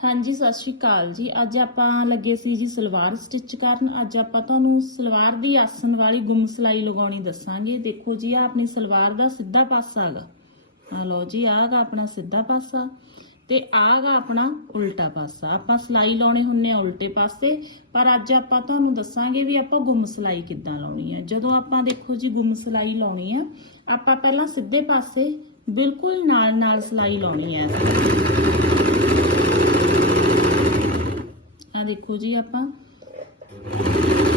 ਹਾਂਜੀ, ਸਤਿ ਸ਼੍ਰੀ ਅਕਾਲ ਜੀ। ਅੱਜ ਆਪਾਂ ਲੱਗੇ ਸੀ ਜੀ ਸਲਵਾਰ ਸਟਿਚ ਕਰਨ। ਅੱਜ ਆਪਾਂ ਤੁਹਾਨੂੰ ਸਲਵਾਰ ਦੀ ਆਸਨ ਵਾਲੀ ਗੁੰਮ ਸਲਾਈ ਲਗਾਉਣੀ ਦੱਸਾਂਗੇ। ਦੇਖੋ ਜੀ ਆ ਆਪਣੀ ਸਲਵਾਰ ਦਾ ਸਿੱਧਾ ਪਾਸਾ ਹੈਗਾ। ਆ ਲਓ ਜੀ, ਆਹ ਗਾ ਆਪਣਾ ਸਿੱਧਾ ਪਾਸਾ ਤੇ ਆਹ ਗਾ ਆਪਣਾ ਉਲਟਾ ਪਾਸਾ। ਆਪਾਂ ਸਲਾਈ ਲਾਉਣੇ ਹੁੰਨੇ ਆ ਉਲਟੇ ਪਾਸੇ, ਪਰ ਅੱਜ ਆਪਾਂ ਤੁਹਾਨੂੰ ਦੱਸਾਂਗੇ ਵੀ ਆਪਾਂ ਗੁੰਮ ਸਲਾਈ ਕਿੱਦਾਂ ਲਾਉਣੀ ਹੈ ਜਦੋਂ ਆਪਾਂ ਦੇਖੋ ਜੀ, ਗੁੰਮ ਸਲਾਈ ਲਾਉਣੀ ਆ, ਆਪਾਂ ਪਹਿਲਾਂ ਸਿੱਧੇ ਪਾਸੇ ਬਿਲਕੁਲ ਨਾਲ ਨਾਲ ਸਲਾਈ ਲਾਉਣੀ ਹੈ ਆ। ਦੇਖੋ ਜੀ ਆਪਾਂ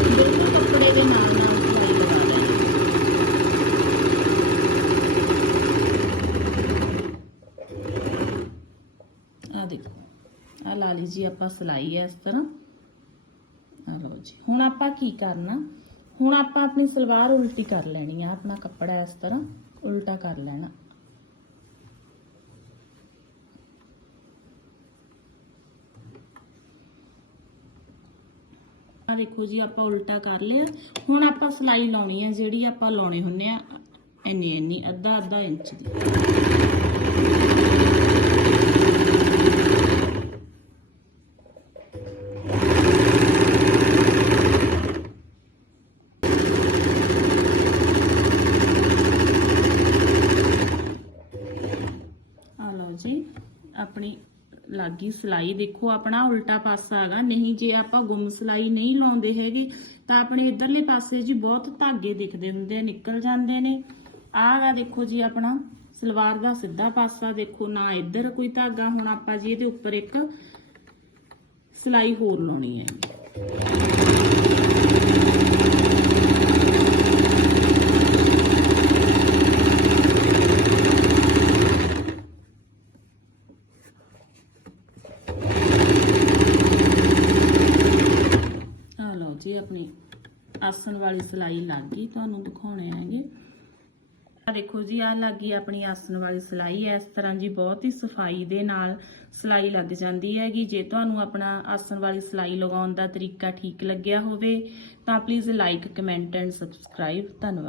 ਬਿਲਕੁਲ ਕੱਪੜੇ ਦੇ ਨਾਲ ਨਾਲ ਸਲਾਈ ਲਗਾ ਲੈਣੀ ਆ ਦੇਖੋ ਆ ਲਾ ਲਈ ਜੀ ਆਪਾਂ ਸਲਾਈ ਹੈ ਇਸ ਤਰ੍ਹਾਂ ਆ ਲਓ ਜੀ ਹੁਣ ਆਪਾਂ ਕੀ ਕਰਨਾ ਹੁਣ ਆਪਾਂ ਆਪਣੀ ਸਲਵਾਰ ਉਲਟੀ ਕਰ ਲੈਣੀ ਆ ਆਪਣਾ ਕੱਪੜਾ ਇਸ ਤਰ੍ਹਾਂ ਉਲਟਾ ਕਰ ਲੈਣਾ ਆ ਦੇਖੋ ਜੀ, ਆਪਾਂ ਉਲਟਾ ਕਰ ਲਿਆ। ਹੁਣ ਆਪਾਂ ਸਲਾਈ ਲਾਉਣੀ ਹੈ ਜਿਹੜੀ ਆਪਾਂ ਲਾਉਣੇ ਹੁੰਨੇ ਆ, ਇੰਨੀ ਇੰਨੀ, ਅੱਧਾ ਅੱਧਾ ਇੰਚ ਦੀ। ਆ ਲਓ ਜੀ, ਆਪਣੀ ਲੱਗੀ ਸਲਾਈ ਦੇਖੋ, ਆਪਣਾ ਉਲਟਾ ਪਾਸਾ ਹੈਗਾ। ਨਹੀਂ, ਜੇ ਆਪਾਂ ਗੁੰਮ ਸਲਾਈ ਨਹੀਂ ਲਾਉਂਦੇ ਹੈਗੇ, ਤਾਂ ਆਪਣੇ ਇਧਰਲੇ ਪਾਸੇ ਜੀ ਬਹੁਤ ਧਾਗੇ ਦਿਖਦੇ ਹੁੰਦੇ ਆ, ਨਿਕਲ ਜਾਂਦੇ ਨੇ। ਆਹ ਦੇਖੋ ਜੀ ਆਪਣਾ ਸਲਵਾਰ ਦਾ ਸਿੱਧਾ ਪਾਸਾ ਦੇਖੋ, ਨਾ ਇੱਧਰ ਕੋਈ ਧਾਗਾ, ਹੁਣ ਆਪਾਂ ਜੀ ਇਹਦੇ ਉੱਪਰ ਇੱਕ ਸਲਾਈ ਹੋਰ ਲਾਉਣੀ ਹੈ ਆ ਲਓ ਜੀ ਆਪਣੀ ਆਸਣ ਵਾਲੀ ਸਲਾਈ ਲੱਗ ਗਈ, ਤੁਹਾਨੂੰ ਦਿਖਾਉਣੇ ਹੈਗੇ। ਆ ਦੇਖੋ ਜੀ ਆ ਲੱਗ ਗਈ ਆਪਣੀ ਆਸਣ ਵਾਲੀ ਸਲਾਈ। ਇਸ ਤਰ੍ਹਾਂ ਜੀ ਬਹੁਤ ਹੀ ਸਫ਼ਾਈ ਦੇ ਨਾਲ ਸਲਾਈ ਲੱਗ ਜਾਂਦੀ ਹੈਗੀ। ਜੇ ਤੁਹਾਨੂੰ ਆਪਣਾ ਆਸਣ ਵਾਲੀ ਸਲਾਈ ਲਗਾਉਣ ਦਾ ਤਰੀਕਾ ਠੀਕ ਲੱਗਿਆ ਹੋਵੇ, ਤਾਂ please like comment and subscribe ਧੰਨਵਾਦ।